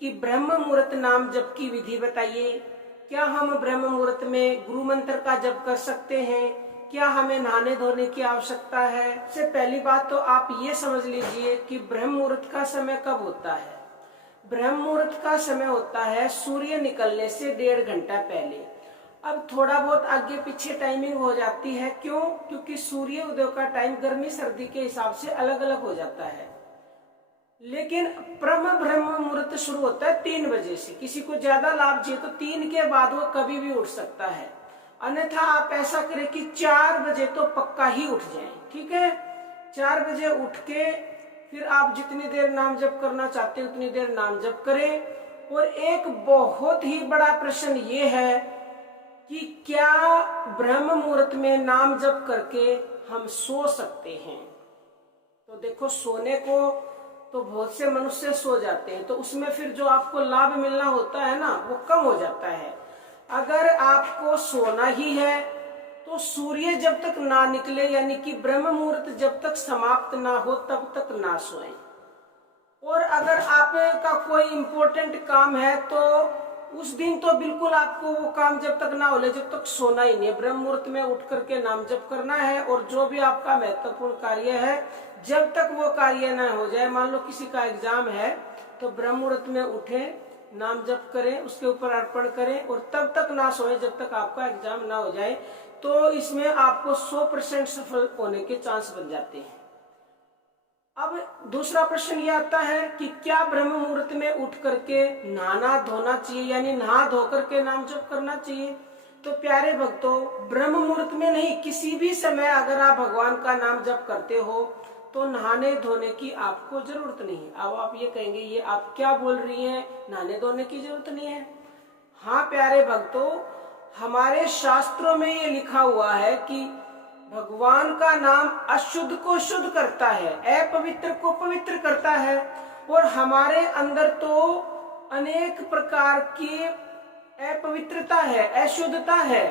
कि ब्रह्म मुहूर्त नाम जप की विधि बताइए। क्या हम ब्रह्म मुहूर्त में गुरु मंत्र का जप कर सकते हैं? क्या हमें नहाने धोने की आवश्यकता है? सबसे पहली बात तो आप ये समझ लीजिए कि ब्रह्म मुहूर्त का समय कब होता है। ब्रह्म मुहूर्त का समय होता है सूर्य निकलने से 1.5 घंटा पहले। अब थोड़ा बहुत आगे पीछे टाइमिंग हो जाती है, क्यों? क्योंकि सूर्य उदय का टाइम गर्मी सर्दी के हिसाब से अलग अलग हो जाता है। लेकिन ब्रह्म मुहूर्त शुरू होता है 3 बजे से। किसी को ज्यादा लाभ चाहिए तो 3 के बाद वो कभी भी उठ सकता है, अन्यथा आप ऐसा करें कि 4 बजे तो पक्का ही उठ जाएं, ठीक है। 4 बजे उठ के फिर आप जितनी देर नाम जप करना चाहते हैं उतनी देर नाम जप करें। और एक बहुत ही बड़ा प्रश्न ये है कि क्या ब्रह्म मुहूर्त में नाम जप करके हम सो सकते हैं? तो देखो, सोने को तो बहुत से मनुष्य सो जाते हैं, तो उसमें फिर जो आपको लाभ मिलना होता है ना, वो कम हो जाता है। अगर आपको सोना ही है तो सूर्य जब तक ना निकले, यानी कि ब्रह्म मुहूर्त जब तक समाप्त ना हो तब तक ना सोएं। और अगर आपका कोई इम्पोर्टेंट काम है तो उस दिन तो बिल्कुल आपको वो काम जब तक ना हो ले जब तक सोना ही नहीं है। ब्रह्म मुहूर्त में उठ करके नाम जप करना है। और जो भी आपका महत्वपूर्ण कार्य है, जब तक वो कार्य ना हो जाए, मान लो किसी का एग्जाम है तो ब्रह्म मुहूर्त में उठे, नाम जप करें, उसके ऊपर अर्पण करें और तब तक ना सोए जब तक आपका एग्जाम ना हो जाए। तो इसमें आपको 100% सफल होने के चांस बन जाते हैं। अब दूसरा प्रश्न ये आता है कि क्या ब्रह्म मुहूर्त में उठ करके नहाना धोना चाहिए, यानी नहा धो करके नाम जप करना चाहिए? तो प्यारे भक्तों, ब्रह्म मुहूर्त में नहीं, किसी भी समय अगर आप भगवान का नाम जप करते हो तो नहाने धोने की आपको जरूरत नहीं है। अब आप ये कहेंगे, ये आप क्या बोल रही हैं, नहाने धोने की जरूरत नहीं है? हाँ प्यारे भक्तों, हमारे शास्त्रों में ये लिखा हुआ है कि भगवान का नाम अशुद्ध को शुद्ध करता है, अपवित्र को पवित्र करता है। और हमारे अंदर तो अनेक प्रकार की अपवित्रता है, अशुद्धता है,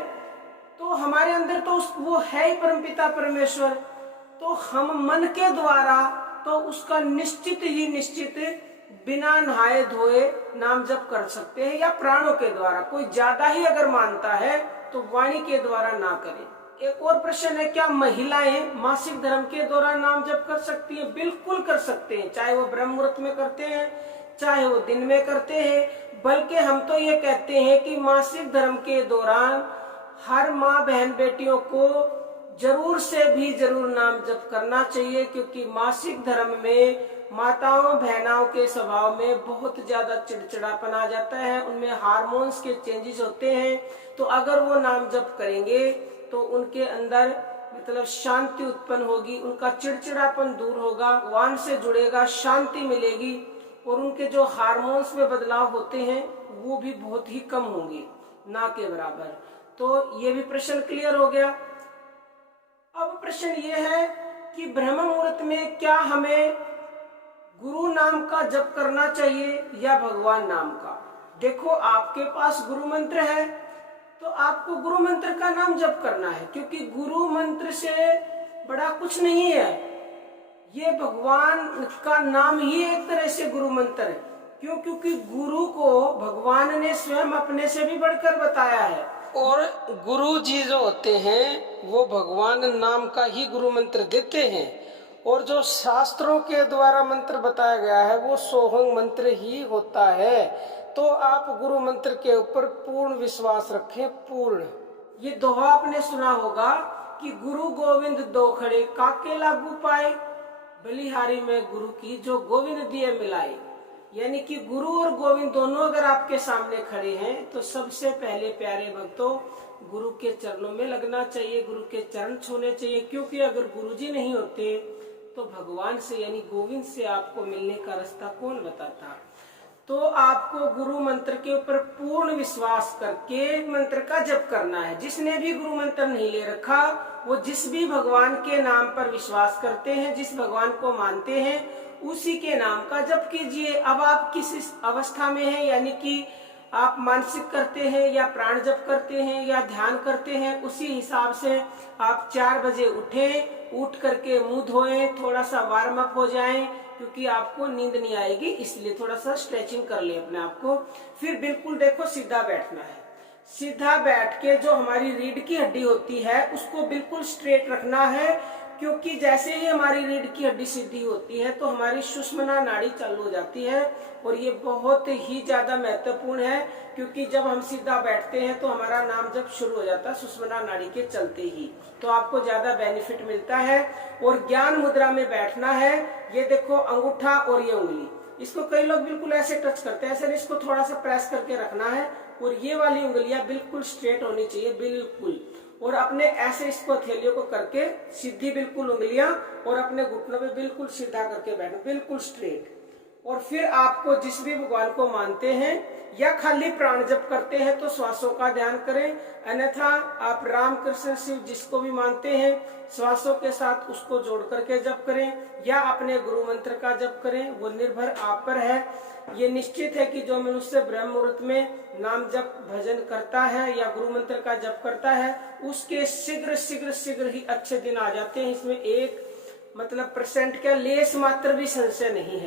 तो हमारे अंदर तो वो है ही परमपिता परमेश्वर। तो हम मन के द्वारा तो उसका निश्चित ही निश्चित बिना नहाए धोए नाम जप कर सकते हैं, या प्राणों के द्वारा। कोई ज्यादा ही अगर मानता है तो वाणी के द्वारा ना करें। एक और प्रश्न है, क्या महिलाएं मासिक धर्म के दौरान नाम जप कर सकती हैं? बिल्कुल कर सकते हैं, चाहे वो ब्रह्म मुहूर्त में करते हैं चाहे वो दिन में करते हैं। बल्कि हम तो ये कहते हैं कि मासिक धर्म के दौरान हर माँ बहन बेटियों को जरूर से भी जरूर नाम जप करना चाहिए, क्योंकि मासिक धर्म में माताओं बहनाओं के स्वभाव में बहुत ज्यादा चिड़चिड़ापन आ जाता है, उनमें हार्मोन्स के चेंजेस होते हैं। तो अगर वो नाम जप करेंगे तो उनके अंदर मतलब शांति उत्पन्न होगी, उनका चिड़चिड़ापन दूर होगा, भगवान से जुड़ेगा, शांति मिलेगी और उनके जो हार्मोन्स में बदलाव होते हैं वो भी बहुत ही कम होंगे, ना के बराबर। तो ये भी प्रश्न क्लियर हो गया। अब प्रश्न ये है कि ब्रह्म मुहूर्त में क्या हमें गुरु नाम का जप करना चाहिए या भगवान नाम का? देखो, आपके पास गुरु मंत्र है तो आपको गुरु मंत्र का नाम जप करना है, क्योंकि गुरु मंत्र से बड़ा कुछ नहीं है। ये भगवान का नाम ही एक तरह से गुरु मंत्र है। क्यों? क्योंकि गुरु को भगवान ने स्वयं अपने से भी बढ़कर बताया है, और गुरु जी जो होते हैं वो भगवान नाम का ही गुरु मंत्र देते हैं। और जो शास्त्रों के द्वारा मंत्र बताया गया है वो सोहंग मंत्र ही होता है। तो आप गुरु मंत्र के ऊपर पूर्ण विश्वास रखें, पूर्ण। ये दोहा आपने सुना होगा कि गुरु गोविंद दो खड़े काके लागू पाए, बलिहारी में गुरु की जो गोविंद दिए मिलाए। यानी कि गुरु और गोविंद दोनों अगर आपके सामने खड़े हैं तो सबसे पहले प्यारे भक्तों गुरु के चरणों में लगना चाहिए, गुरु के चरण छूने चाहिए। क्योंकि अगर गुरु जी नहीं होते तो भगवान से यानी गोविंद से आपको मिलने का रास्ता कौन बताता? तो आपको गुरु मंत्र के ऊपर पूर्ण विश्वास करके मंत्र का जप करना है। जिसने भी गुरु मंत्र नहीं ले रखा वो जिस भी भगवान के नाम पर विश्वास करते हैं, जिस भगवान को मानते हैं, उसी के नाम का जप कीजिए। अब आप किस अवस्था में हैं, यानी कि आप मानसिक करते हैं या प्राण जप करते हैं या ध्यान करते हैं, उसी हिसाब से आप 4 बजे उठें, उठ करके मुंह धोएं, थोड़ा सा वार्म अप हो जाएं, क्योंकि आपको नींद नहीं आएगी, इसलिए थोड़ा सा स्ट्रेचिंग कर ले अपने आप को। फिर बिल्कुल देखो सीधा बैठना है। सीधा बैठ के जो हमारी रीढ़ की हड्डी होती है उसको बिल्कुल स्ट्रेट रखना है, क्योंकि जैसे ही हमारी रीढ़ की हड्डी सीधी होती है तो हमारी सुषुम्ना नाड़ी चालू हो जाती है। और ये बहुत ही ज्यादा महत्वपूर्ण है, क्योंकि जब हम सीधा बैठते हैं तो हमारा नाम जब शुरू हो जाता है सुषुम्ना नाड़ी के चलते ही, तो आपको ज्यादा बेनिफिट मिलता है। और ज्ञान मुद्रा में बैठना है। ये देखो अंगूठा और ये उंगली, इसको कई लोग बिल्कुल ऐसे टच करते हैं, ऐसे इसको थोड़ा सा प्रेस करके रखना है। और ये वाली उंगलियां बिल्कुल स्ट्रेट होनी चाहिए, बिल्कुल। और अपने ऐसे इसको हथेलियों को करके सीधी बिल्कुल उंगलियां, और अपने घुटनों पे बिल्कुल सीधा करके बैठना, बिल्कुल स्ट्रेट। और फिर आपको जिस भी भगवान को मानते हैं या खाली प्राण जप करते हैं तो श्वासों का ध्यान करें, अन्यथा आप राम कृष्ण शिव जिसको भी मानते हैं श्वासों के साथ उसको जोड़ करके जप करें, या अपने गुरु मंत्र का जप करें, वो निर्भर आप पर है। ये निश्चित है कि जो मनुष्य ब्रह्म मुहूर्त में नाम जप भजन करता है या गुरु मंत्र का जप करता है उसके शीघ्र शीघ्र शीघ्र ही अच्छे दिन आ जाते हैं। इसमें एक मतलब % का लेस मात्र भी संशय नहीं है।